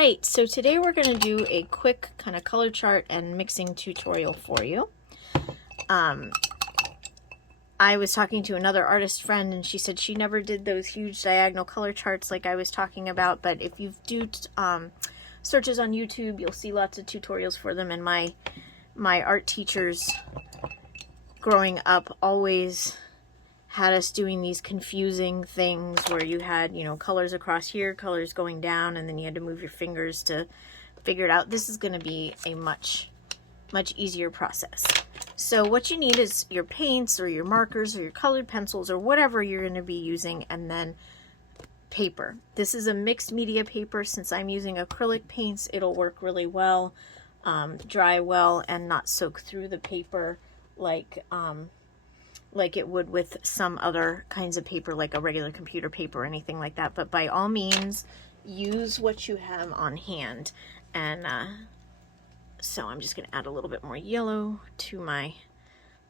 right, so today we're going to do a quick kind of color chart and mixing tutorial for you. I was talking to another artist friend and she said she never did those huge diagonal color charts like I was talking about, but if you do searches on YouTube, you'll see lots of tutorials for them, and my art teachers growing up always had us doing these confusing things where you had, you know, colors across here, colors going down, and then you had to move your fingers to figure it out. This is going to be a much easier process. So what you need is your paints or your markers or your colored pencils or whatever you're going to be using, and then paper. This is a mixed media paper. Since I'm using acrylic paints, it'll work really well, dry well, and not soak through the paper like it would with some other kinds of paper, like a regular computer paper or anything like that. But by all means, use what you have on hand. And so I'm just going to add a little bit more yellow to my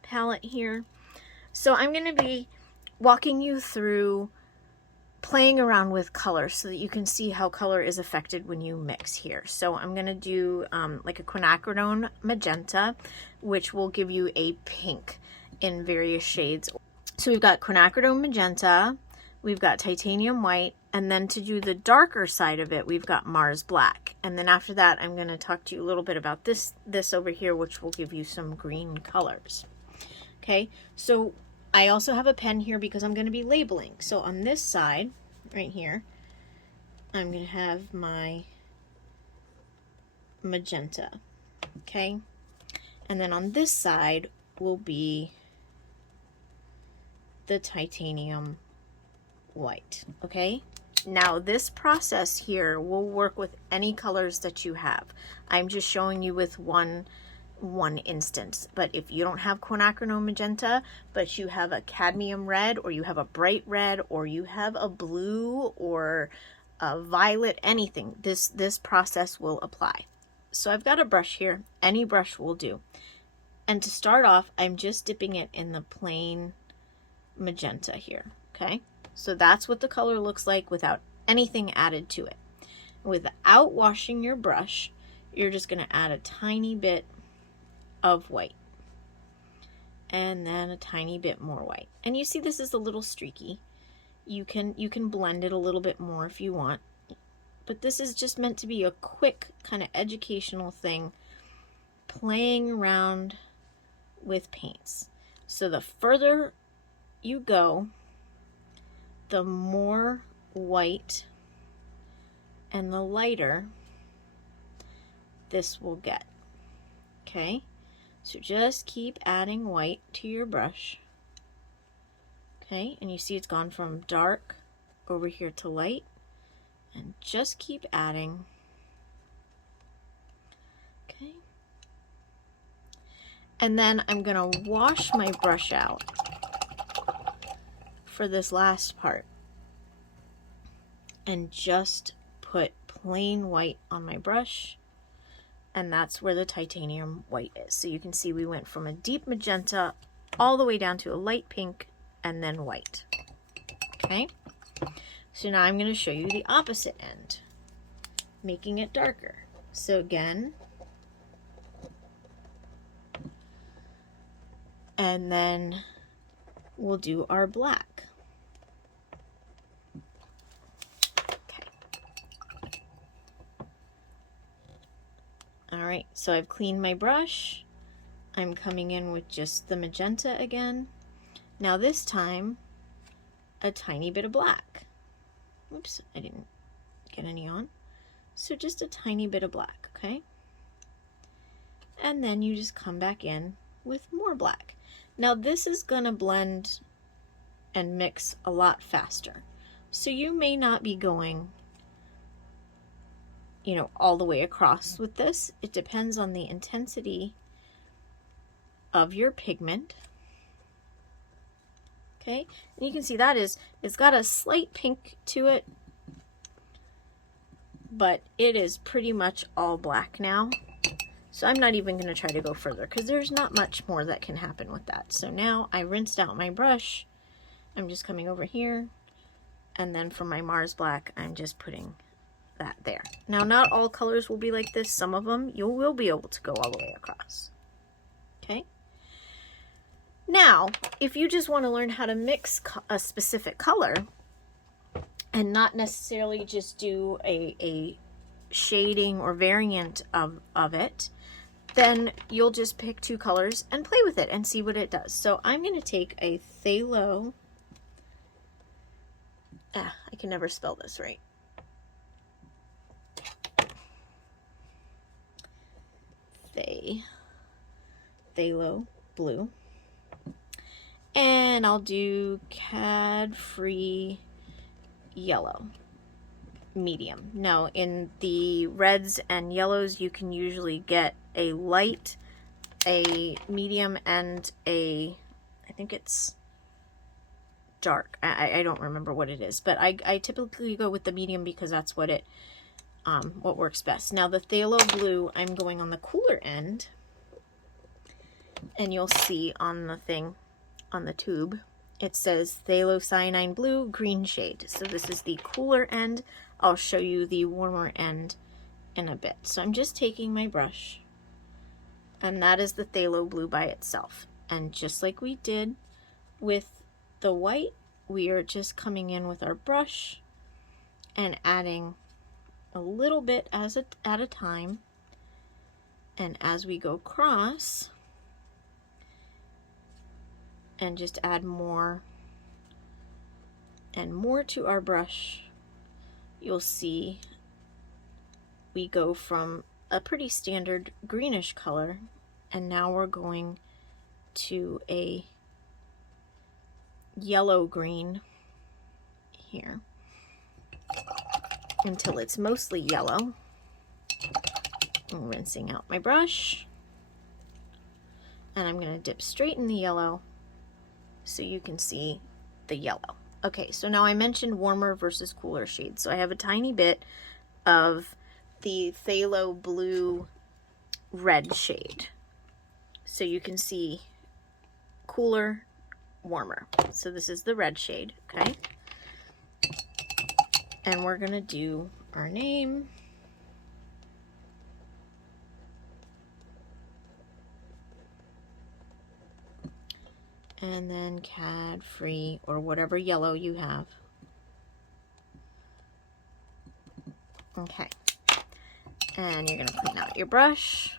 palette here. So I'm going to be walking you through playing around with color so that you can see how color is affected when you mix here. So I'm going to do like a quinacridone magenta, which will give you a pink in various shades. So we've got quinacridone magenta, we've got titanium white, and then to do the darker side of it, we've got Mars black. And then after that, I'm going to talk to you a little bit about this over here, which will give you some green colors. Okay, so I also have a pen here because I'm going to be labeling. So on this side, right here, I'm going to have my magenta. Okay, and then on this side will be the titanium white. Okay, now this process here will work with any colors that you have. I'm just showing you with one instance, but if you don't have quinacridone magenta, but you have a cadmium red, or you have a bright red, or you have a blue or a violet, anything, this process will apply. So I've got a brush here, any brush will do, and to start off, I'm just dipping it in the plain magenta here. Okay, so that's what the color looks like without anything added to it. Without washing your brush, you're just going to add a tiny bit of white and then a tiny bit more white. And you see this is a little streaky. You can blend it a little bit more if you want, but this is just meant to be a quick kind of educational thing, playing around with paints. So the further you go, the more white and the lighter this will get. Okay, so just keep adding white to your brush. Okay, and you see it's gone from dark over here to light, and just keep adding. Okay, and then I'm gonna wash my brush out for this last part and just put plain white on my brush, and that's where the titanium white is. So you can see we went from a deep magenta all the way down to a light pink and then white. Okay, so now I'm going to show you the opposite end, making it darker. So again, and then we'll do our black. Alright, so I've cleaned my brush. I'm coming in with just the magenta again. Now this time, a tiny bit of black. Oops, I didn't get any on. So just a tiny bit of black, okay? And then you just come back in with more black. Now this is going to blend and mix a lot faster. So you may not be going, you know, all the way across with this. It depends on the intensity of your pigment. Okay, and you can see that it's got a slight pink to it, but it is pretty much all black now. So I'm not even going to try to go further because there's not much more that can happen with that. So now I rinsed out my brush. I'm just coming over here, and then for my Mars black, I'm just putting that there. Now, not all colors will be like this. Some of them you will be able to go all the way across. Okay. Now, if you just want to learn how to mix a specific color and not necessarily just do a shading or variant of it, then you'll just pick 2 colors and play with it and see what it does. So I'm going to take a phthalo, I can never spell this right. Phthalo blue. And I'll do Cadfree yellow, medium. Now in the reds and yellows you can usually get a light, a medium, and I think it's dark. I don't remember what it is, but I typically go with the medium because that's what what works best. Now the phthalo blue, I'm going on the cooler end, and you'll see on the thing, on the tube, it says phthalocyanine blue green shade. So this is the cooler end. I'll show you the warmer end in a bit. So I'm just taking my brush, and that is the phthalo blue by itself. And just like we did with the white, we are just coming in with our brush and adding a little bit at a time. And as we go across, and just add more and more to our brush, you'll see we go from a pretty standard greenish color, and now we're going to a yellow green here until it's mostly yellow. I'm rinsing out my brush, and I'm going to dip straight in the yellow so you can see the yellow. Okay, so now I mentioned warmer versus cooler shades. So I have a tiny bit of the phthalo blue red shade. So you can see cooler, warmer. So this is the red shade, okay? And we're gonna do our name. And then Cadfree, or whatever yellow you have. Okay. And you're gonna clean out your brush.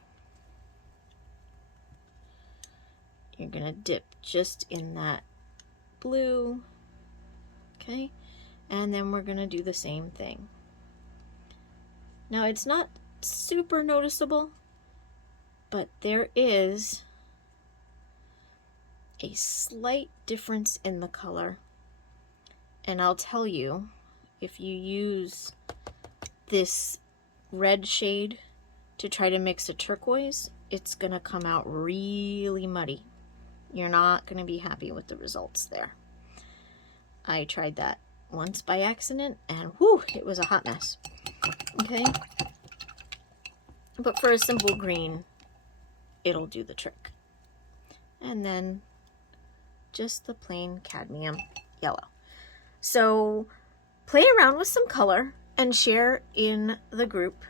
You're gonna dip just in that blue. Okay. And then we're gonna do the same thing. Now it's not super noticeable, but there is a slight difference in the color, and I'll tell you, if you use this red shade to try to mix a turquoise, it's gonna come out really muddy. You're not gonna be happy with the results there. I tried that once by accident, and whew, it was a hot mess. Okay, but for a simple green, it'll do the trick. And then just the plain cadmium yellow. So play around with some color and share in the group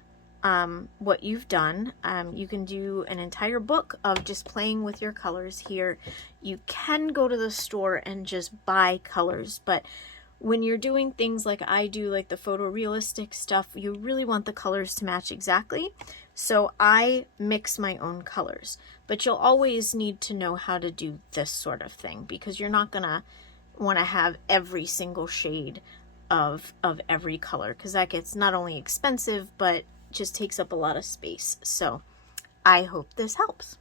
what you've done. You can do an entire book of just playing with your colors here. You can go to the store and just buy colors, but when you're doing things like I do, like the photorealistic stuff, you really want the colors to match exactly. So I mix my own colors, but you'll always need to know how to do this sort of thing, because you're not gonna want to have every single shade of every color, because that gets not only expensive, but just takes up a lot of space. So I hope this helps.